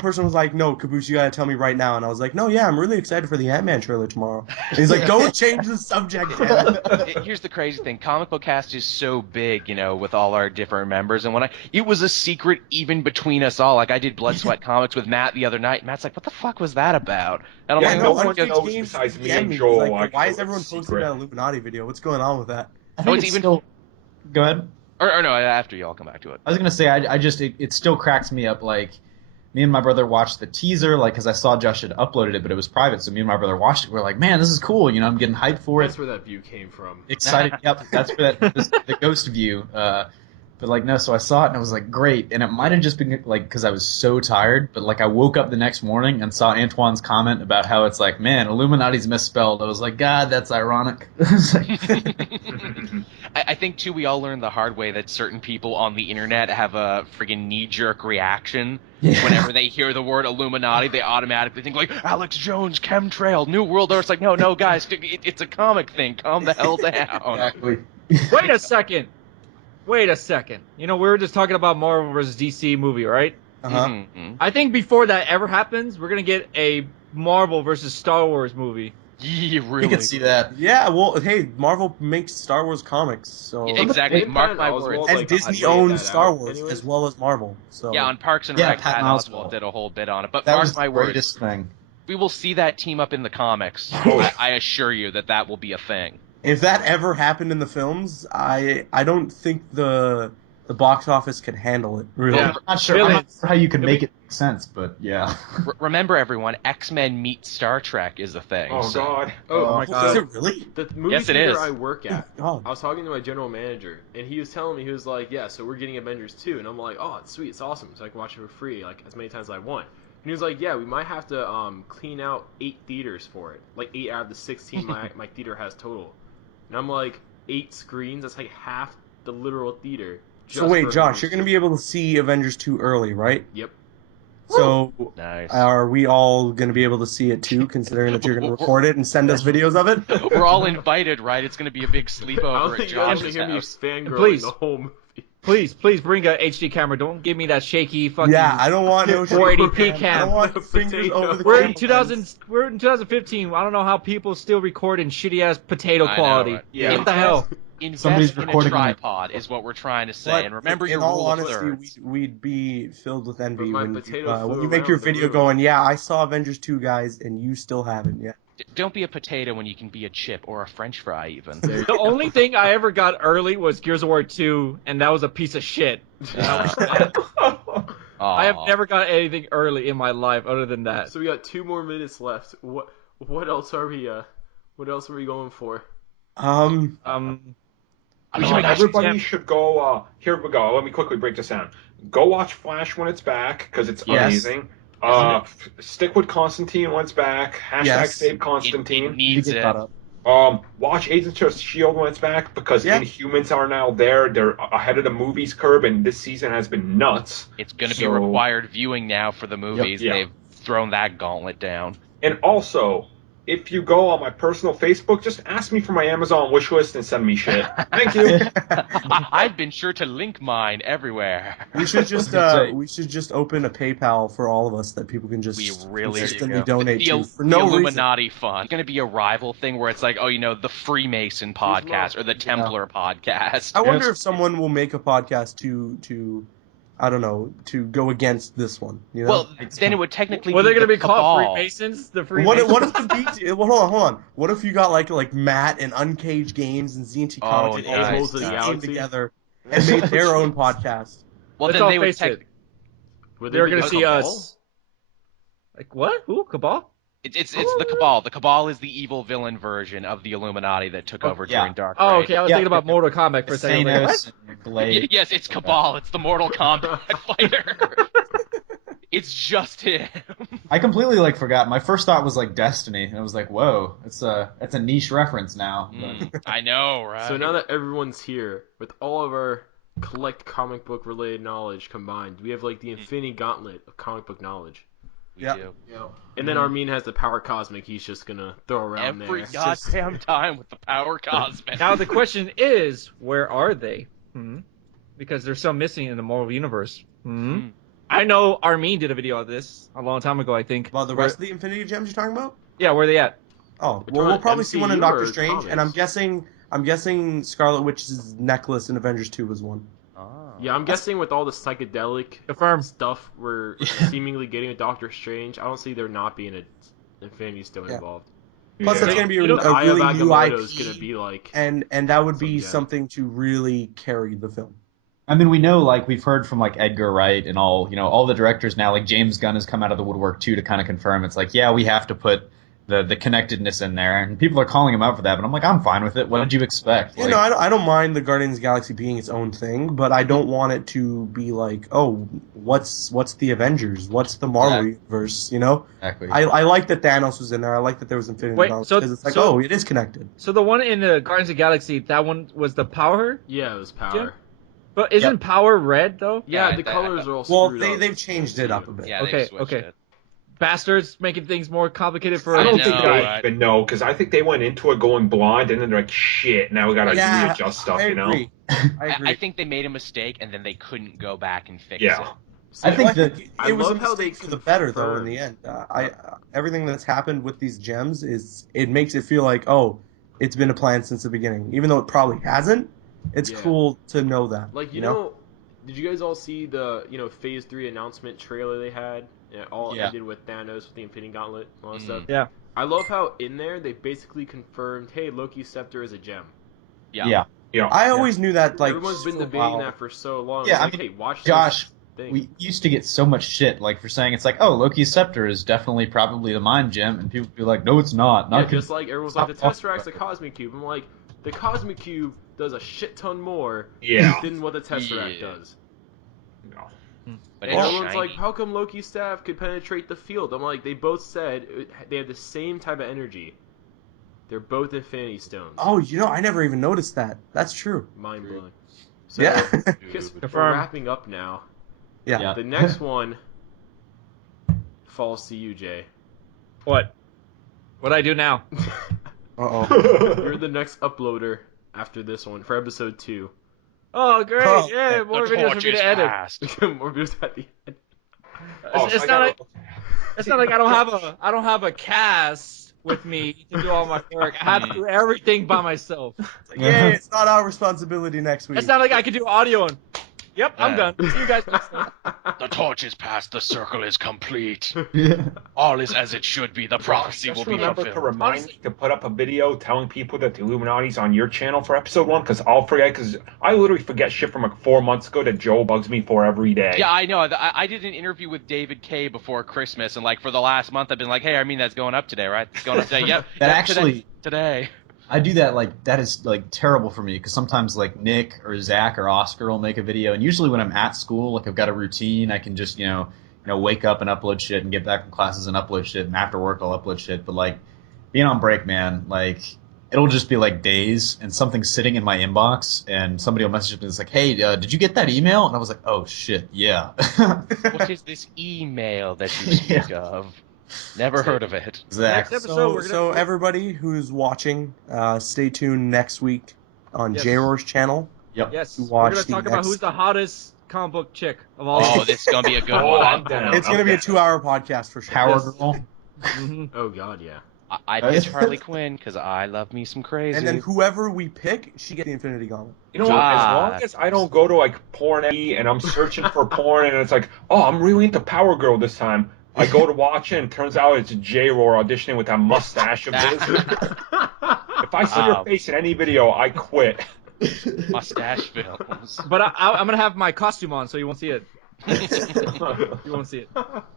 person was like, "No, Caboose, you gotta tell me right now." And I was like, "No, yeah, I'm really excited for the Ant-Man trailer tomorrow." And he's like, "Don't change the subject, damn it." Here's the crazy thing: Comic Book Cast is so big, with all our different members. And it was a secret even between us all. Like I did Blood Sweat Comics with Matt the other night. And Matt's like, "What the fuck was that about?" And I'm Yeah, like, no "No one one knows Games besides me DM'd and me, Joel, like, like, why is it's everyone posting secret. that Illuminati video? What's going on with that? I Oh, think it's it's even- still. Go ahead. Or no, after y'all come back to it." I was gonna say it still cracks me up. Like me and my brother watched the teaser, like because I saw Josh had uploaded it, but it was private. So me and my brother watched it. We're like, man, this is cool. I'm getting hyped for it. That's where that view came from. Excited. Yep, that's where the ghost view. But like no, so I saw it and I was like, great. And it might have just been like because I was so tired, but like I woke up the next morning and saw Antoine's comment about how it's like, man, Illuminati's misspelled. I was like, God, that's ironic. It's like- I think too we all learned the hard way that certain people on the internet have a friggin' knee-jerk reaction. Yeah. Whenever they hear the word Illuminati, they automatically think like Alex Jones, chemtrail, New World Order. It's like, no, guys, it's a comic thing. Calm the hell down. Exactly. Wait a second. Wait a second. You know, we were just talking about Marvel vs. DC movie, right? Uh-huh. Mhm. I think before that ever happens, we're gonna get a Marvel versus Star Wars movie. Yeah, really. You can see that. Yeah, well, hey, Marvel makes Star Wars comics, so Yeah, exactly. They Mark planned my Oswald, words. and like, Disney laid that owns Star out Wars anyways. as well as Marvel. So Yeah, on Parks and Yeah, Rec, Patton Patton Oswalt Oswalt. did a whole bit on it. But That mark was my the words, greatest thing. we will see that team up in the comics. Oh. I assure you that will be a thing. if that ever happened in the films, I don't think the box office could handle it. Really. Yeah. I'm not sure. Really? I'm not sure how you can make it make sense, but yeah. Remember, everyone, X-Men meet Star Trek is a thing. Oh so- God. Oh my Is God. it really? The movie Yes, it theater is. I work at, Oh. I was talking to my general manager, and he was telling me, he was like, yeah, so we're getting Avengers 2, and I'm like, oh, it's sweet, it's awesome, so I can watch it for free, like, as many times as I want. And he was like, yeah, we might have to clean out 8 theaters for it, like 8 out of the 16 my theater has total. And I'm like, 8 screens, that's like half the literal theater. So wait, Josh, you're going to be able to see Avengers 2 early, right? Yep. So Nice. are we all going to be able to see it too, considering that you're going to record it and send us videos of it? We're all invited, right? It's going to be a big I don't sleepover at think you guys Josh's hear me house. fangirling Please. the whole movie. Please bring a HD camera. Don't give me that shaky fucking. Yeah, I don't want no 480p shit. I cam. don't want fingers over the We're in camera. 2000. We're in 2015. I don't know how people still record in shitty ass potato I know, quality. right? Yeah. What the hell? Somebody's Invest in a recording on it. tripod is what we're trying to say. But And remember in your all rule of honesty, thirds. we'd be filled with envy But my when potato when flew you make your around the video room. going, yeah, I saw Avengers 2, guys, and you still haven't yet. Don't be a potato when you can be a chip or a French fry, even. The only thing I ever got early was Gears of War 2, and that was a piece of shit. I have Aw. never got anything early in my life other than that. So we got 2 more minutes left. What else are we going for? Um, We should make a- Everybody should go. Here we go. Let me quickly break this down. Go watch Flash when it's back because it's Yes. amazing. Stick with Constantine when it's back. Hashtag Yes. save It Constantine. needs get it. caught up. Watch Agents of S.H.I.E.L.D. when it's back because Yeah. Inhumans are now there. They're ahead of the movies curve, and this season has been nuts. It's going to be So- required viewing now for the movies. yeah. They've thrown that gauntlet down. And also, if you go on my personal Facebook, just ask me for my Amazon wish list and send me shit. Thank you. I've been sure to link mine everywhere. we should just Say- we should just open a PayPal for all of us that people can just We really consistently do. donate the, to for the no reason. Illuminati fund. It's going to be a rival thing where it's like, oh, you know, the Freemason podcast or the Templar podcast. I wonder Yes. if someone will make a podcast to I don't know, to go against this one. You know? Well, then it would technically Well, be they're gonna the be called Cabal. Freemasons. The what Freemasons. if the beat? Well, hold on. What if you got like Matt and Uncaged Games and ZNT Comics and all nice. Trolls of the came Galaxy? together and made their own podcast? Well, Let's then all they would face it. Would They're be gonna the see Cabal? us. Like what? Who? Cabal? It's the Cabal. The Cabal is the evil villain version of the Illuminati that took over yeah. during Dark Oh, Reign. okay. I was Yeah. thinking about Mortal Kombat for a second. I was like, Thanos and Blade. Yes, it's Cabal. It's the Mortal Kombat fighter. It's just him. I completely forgot. My first thought was Destiny, and I was like, "Whoa, it's a niche reference now." But I know, right? So now that everyone's here, with all of our collect comic book related knowledge combined, we have the Infinity Gauntlet of comic book knowledge. We Yeah. do. And then Armin has the Power Cosmic he's just gonna throw around Every there. goddamn time with the Power Cosmic. Now the question is, where are they? Because there's some missing in the Marvel universe. Hmm. I know Armin did a video of this a long time ago, I think. About the rest of the Infinity Gems you're talking about? Yeah, where are they at? Oh, Which well, one, we'll probably see one in MCU Doctor or Strange, comics? and I'm guessing Scarlet Witch's necklace in Avengers 2 was one. Yeah, I'm guessing with all the psychedelic Confirm. stuff we're seemingly getting with Doctor Strange, I don't see there not being an Infinity Stone Yeah. involved. Plus, Yeah. that's going to be You a know, The Eye of really new Agamotto's IP, gonna be like. and that would be Some gem. something to really carry the film. I mean, we know, we've heard from, Edgar Wright and all the directors now, James Gunn has come out of the woodwork, too, to kind of confirm. It's yeah, we have to put the connectedness in there, and people are calling him out for that. But I'm like, I'm fine with it. What did you expect? You know, I don't mind the Guardians of the Galaxy being its own thing, but I don't want it to be like, oh, what's the Avengers? What's the Marvel universe? You know, exactly. I like that Thanos was in there. I like that there was Infinity Wait, Gauntlet, so- because it's like, so- oh, it is connected. So the one in the Guardians of the Galaxy, that one was the Power? Yeah, it was power. Jim? But isn't Power red though? Yeah, Yeah, the that- colors are all Well, screwed up. they've changed it up a bit. Yeah, Okay, they switched okay. it. Bastards making things more complicated for I don't know, think right? they even know, because I think they went into it going blind, and then they're like, shit, now we gotta Yeah, readjust stuff, I you know? agree. I agree. I think they made a mistake and then they couldn't go back and fix Yeah. it. I think Well, that it was a love how mistake they for the better though. In confirmed. the end, everything that's happened with these gems it makes it feel like, oh, it's been a plan since the beginning, even though it probably hasn't. It's Yeah. cool to know that. Like, you know, did you guys all see the, Phase 3 announcement trailer they had? It all Yeah. ended with Thanos with the Infinity Gauntlet and all that Mhm. stuff. Yeah. I love how in there they basically confirmed, hey, Loki's scepter is a gem. yeah. Yeah. I always knew that. Like, Everyone's been for a debating while. that for so long. Yeah, It's I like, mean, hey, watch Josh, this thing. we used to get so much shit like for saying it's like, oh, Loki's scepter is definitely probably the mind gem, and people would be like, no, it's not. Yeah, Not just like everyone's like, the Stop talking Tesseract's a cosmic cube. I'm like, the cosmic cube does a shit ton more Yeah. than what the Tesseract Yeah. does. No. But And it's everyone's shiny. like, how come Loki's staff could penetrate the field? I'm like, they both said they have the same type of energy. They're both Infinity Stones. Oh, I never even noticed that. That's true. Mind blowing. So, Yeah. I guess we're Confirmed. wrapping up now. Yeah. The next one falls to you, Jay. What? What I do now? Uh-oh. You're the next uploader after this one for episode 2. Oh, great! Oh, Yeah, more videos for me to edit. More views at the end. It's not like I don't have a cast with me to do all my work. I have to do everything by myself. It's like, yay, it's not our responsibility next week. It's not like I could do audio and. Yep, I'm done. See you guys next time. The torch is passed, the circle is complete. Yeah. All is as it should be, the prophecy will Just be remember fulfilled. to remind me to put up a video telling people that the Illuminati's on your channel for episode 1, because I'll forget, because I literally forget shit from like 4 months ago that Joe bugs me for every day. Yeah, I know. I did an interview with David K before Christmas, and like for the last month, I've been like, "Hey, I mean that's going up today, right? It's going up today. Yep. That yep, actually- today." I do that, like, that is, like, terrible for me, because sometimes, like, Nick or Zach or Oscar will make a video, and usually when I'm at school, like, I've got a routine, I can just, wake up and upload shit, and get back from classes and upload shit, and after work I'll upload shit, but, like, being on break, man, like, it'll just be, like, days, and something's sitting in my inbox, and somebody will message me, and it's like, hey, did you get that email? And I was like, oh, shit, yeah. What is this email that you speak of? Never heard of it. Zach. Next episode, So, we're gonna- so everybody who's watching, stay tuned next week on Yes. JaeRoar's channel. Yep. Yes, To we're watch gonna the talk about next- who's the hottest comic book chick of all. Oh, this is gonna be a good Oh, I'm one. down. It's going to be a Okay. 2-hour podcast for sure. Power Yes. Girl. Mhm. Oh god, yeah. I pitch Harley Quinn because I love me some crazy. And then whoever we pick, she gets the Infinity Gauntlet. You know what? As Ah. long as I don't go to like porn and I'm searching for porn and it's like, oh, I'm really into Power Girl this time. I go to watch it and it turns out it's JaeRoar auditioning with that mustache of his. If I see your face in any video, I quit. Mustache films. But I'm gonna have my costume on, so you won't see it. You won't see it.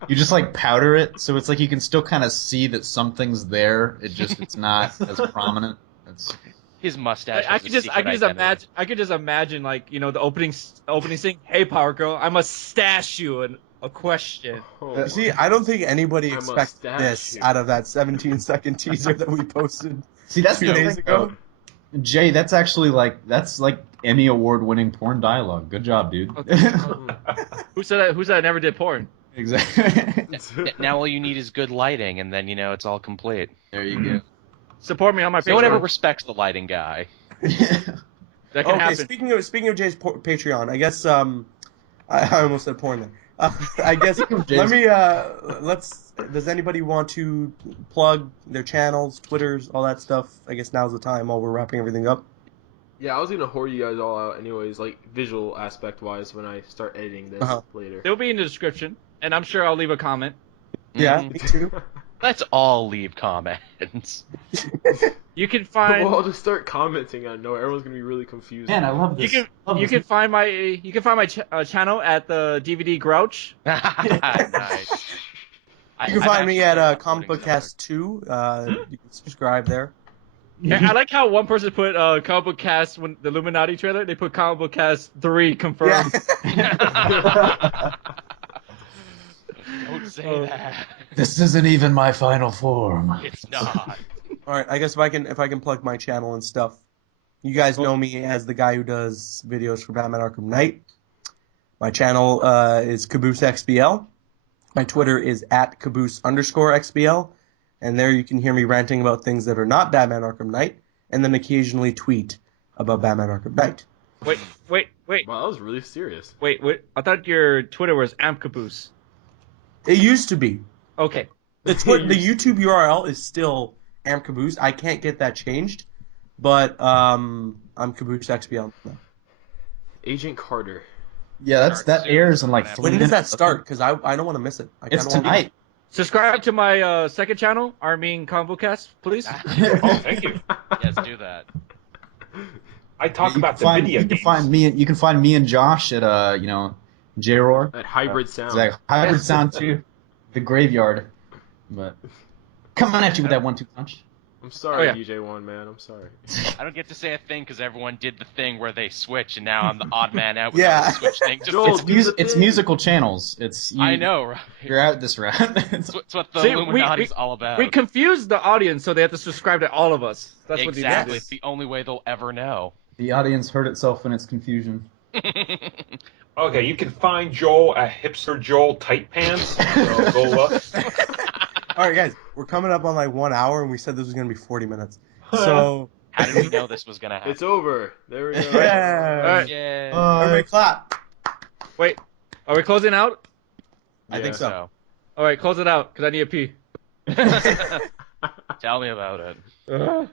You just like powder it, so it's like you can still kind of see that something's there. It's not as prominent. It's His mustache. I has a could just secret identity. imagine. I could just imagine, like, the opening scene. Hey, Power Girl, I must stash you a question. Oh, See, I don't think anybody I expected mustache this you. out of that 17-second teaser that we posted see that's 2 the days thing, ago. Jay, that's actually like Emmy award winning porn dialogue. Good job, dude. Who said I never did porn? Exactly. Now all you need is good lighting, and then it's all complete. There you go. Support me on my No one ever Patreon. respects the lighting guy. That can Okay, happen. speaking of Jay's Patreon, I guess I almost said porn then. I guess let me does anybody want to plug their channels, Twitters, all that stuff? I guess now's the time while we're wrapping everything up. Yeah, I was gonna whore you guys all out anyways, like visual aspect wise when I start editing this later. They'll be in the description, and I'm sure I'll leave a comment. Yeah, Mhm. me too. Let's all leave comments. You can find We'll all just start commenting on no, everyone's gonna be really confused. Man, I love you this. can you can find my channel at the DVD Grouch. Nice. You can find me at Comic ComicBookCast2. You can subscribe there. I like how one person put Comic Book Cast when the Illuminati trailer. They put Comic Book Cast 3 confirmed. Yeah. Don't say that. This isn't even my final form. It's not. All right, I guess if I can plug my channel and stuff. You guys know me as the guy who does videos for Batman Arkham Knight. My channel is CabooseXBL. My Twitter is at Caboose_XBL. And there you can hear me ranting about things that are not Batman Arkham Knight, and then occasionally tweet about Batman Arkham Knight. Wait. Wow, that was really serious. Wait. I thought your Twitter was Amp Caboose. It used to be. Okay. The YouTube URL is still Amp Caboose. I can't get that changed, but I'm CabooseXBL now. Agent Carter. Yeah, that airs in like 3 When minutes. does that start? Because I don't want to miss it. It's tonight. Subscribe to my second channel, Armin Comic Book Cast, please. Oh, thank you. Yes, do that. I talk about the video you games. You can find me and Josh at JaeRoar. That hybrid sound. Exactly. Hybrid Sound 2, the Graveyard. But coming at you with that 1-2 punch. I'm sorry, Oh, yeah. DJ1, man. I'm sorry. I don't get to say a thing because everyone did the thing where they switch, and now I'm the odd man out with Yeah. the switch thing. Just, Joel, It's musical channels. I know, right? You're out this route. It's what the See, Illuminati's all about. We confused the audience, so they have to subscribe to all of us. That's exactly. what they It's the only way they'll ever know. The audience hurt itself in its confusion. Okay, you can find Joel at Hipster Joel Tight Pants. So go look. All right, guys, we're coming up on like 1 hour, and we said this was going to be 40 minutes. So, How did we know this was gonna happen? It's over. There we go. yeah. All right. Yeah. Everybody clap. Wait, are we closing out? I think so. All right, close it out, because I need a pee. Tell me about it. Ugh.